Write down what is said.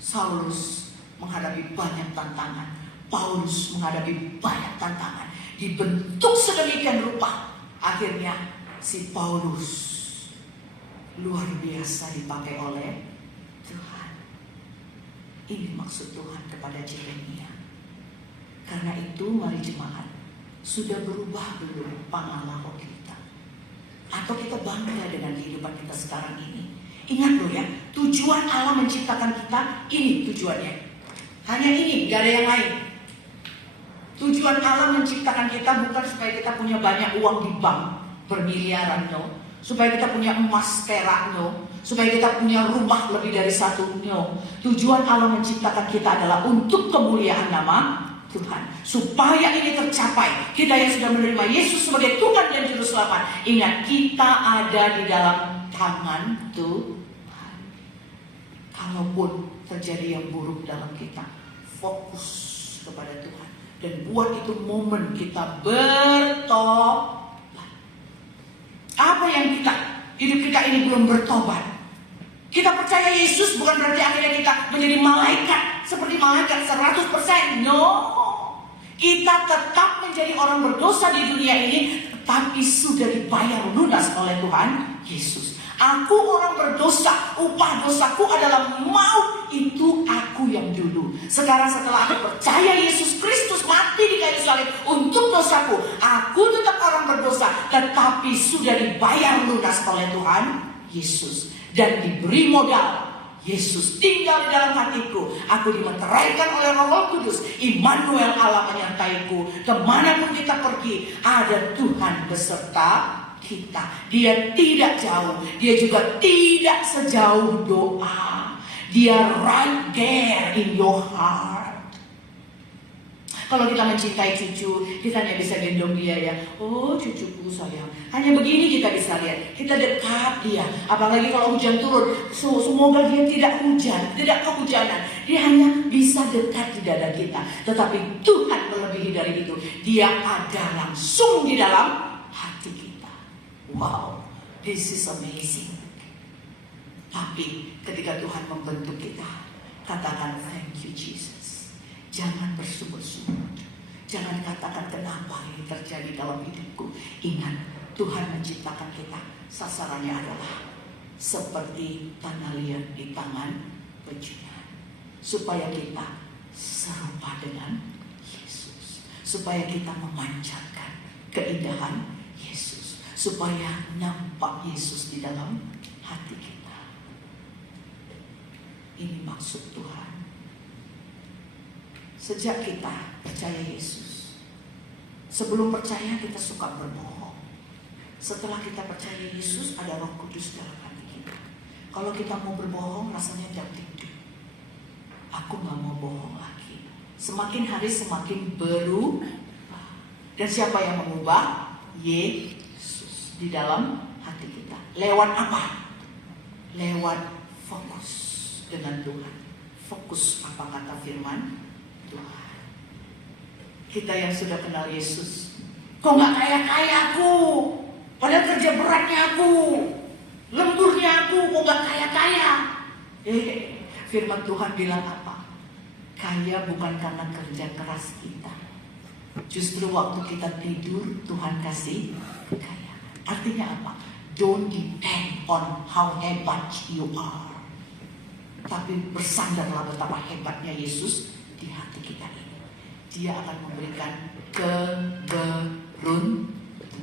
Saulus menghadapi banyak tantangan, Paulus menghadapi banyak tantangan, dibentuk sedemikian rupa. Akhirnya si Paulus luar biasa dipakai oleh Tuhan. Ini maksud Tuhan kepada Yeremia. Karena itu mari jemaat, sudah berubah belum pengalaman kita? Atau kita bangga dengan kehidupan kita sekarang ini? Ingat loh ya, tujuan Allah menciptakan kita, ini tujuannya. Hanya ini, gak ada yang lain. Tujuan Allah menciptakan kita bukan supaya kita punya banyak uang di bank bermiliaran, no. Supaya kita punya emas perak, no. Supaya kita punya rumah lebih dari satu, no. Tujuan Allah menciptakan kita adalah untuk kemuliaan nama Tuhan. Supaya ini tercapai, kita yang sudah menerima Yesus sebagai Tuhan dan Juru Selamat, ingat, kita ada di dalam tangan Tuhan. Kalaupun terjadi yang buruk dalam kita, fokus kepada Tuhan dan buat itu momen kita bertobat. Apa yang hidup kita ini belum bertobat? Kita percaya Yesus bukan berarti akhirnya kita menjadi malaikat, seperti malaikat 100%. No, kita tetap menjadi orang berdosa di dunia ini, tetapi sudah dibayar lunas oleh Tuhan Yesus. Aku orang berdosa, upah dosaku adalah maut. Itu aku yang dulu. Sekarang setelah aku percaya Yesus Kristus mati di kayu salib untuk dosaku, aku tetap orang berdosa, tetapi sudah dibayar lunas oleh Tuhan Yesus. Dan diberi modal, Yesus tinggal di dalam hatiku. Aku dimeteraikan oleh Roh Kudus. Immanuel, Allah menyertaiku. Kemanapun kita pergi, ada Tuhan beserta kita. Dia tidak jauh, dia juga tidak sejauh doa. Dia right there in your heart. Kalau kita mencintai cucu, kita hanya bisa gendong dia ya. Oh cucuku sayang. Hanya begini kita bisa lihat. Kita dekat dia. Apalagi kalau hujan turun. Semoga dia tidak hujan, tidak kehujanan. Dia hanya bisa dekat di dada kita. Tetapi Tuhan melebihi dari itu. Dia ada langsung di dalam hati kita. Wow, this is amazing. Tapi ketika Tuhan membentuk kita, katakan thank you Jesus. Jangan bersungut-sungut. Jangan katakan kenapa ini terjadi dalam hidupku. Ingat, Tuhan menciptakan kita. Sasarannya adalah seperti tanah liat di tangan pejuang. Supaya kita serupa dengan Yesus. Supaya kita memanjatkan keindahan Yesus. Supaya nampak Yesus di dalam hati kita. Ini maksud Tuhan. Sejak kita percaya Yesus, sebelum percaya kita suka berbohong. Setelah kita percaya Yesus, ada Roh Kudus dalam hati kita. Kalau kita mau berbohong, rasanya jam tidur. Aku gak mau bohong lagi. Semakin hari semakin berubah. Dan siapa yang mengubah? Yesus di dalam hati kita. Lewat apa? Lewat fokus dengan Tuhan. Fokus apa kata firman Tuhan. Kita yang sudah kenal Yesus, kok gak kaya-kaya aku? Padahal kerja beratnya aku, lemburnya aku, kok gak kaya-kaya? Firman Tuhan bilang apa? Kaya bukan karena kerja keras kita. Justru waktu kita tidur, Tuhan kasih kaya. Artinya apa? Don't depend on how hebat you are, tapi bersandarlah betapa hebatnya Yesus di hati kita ini. Dia akan memberikan kemuliaan.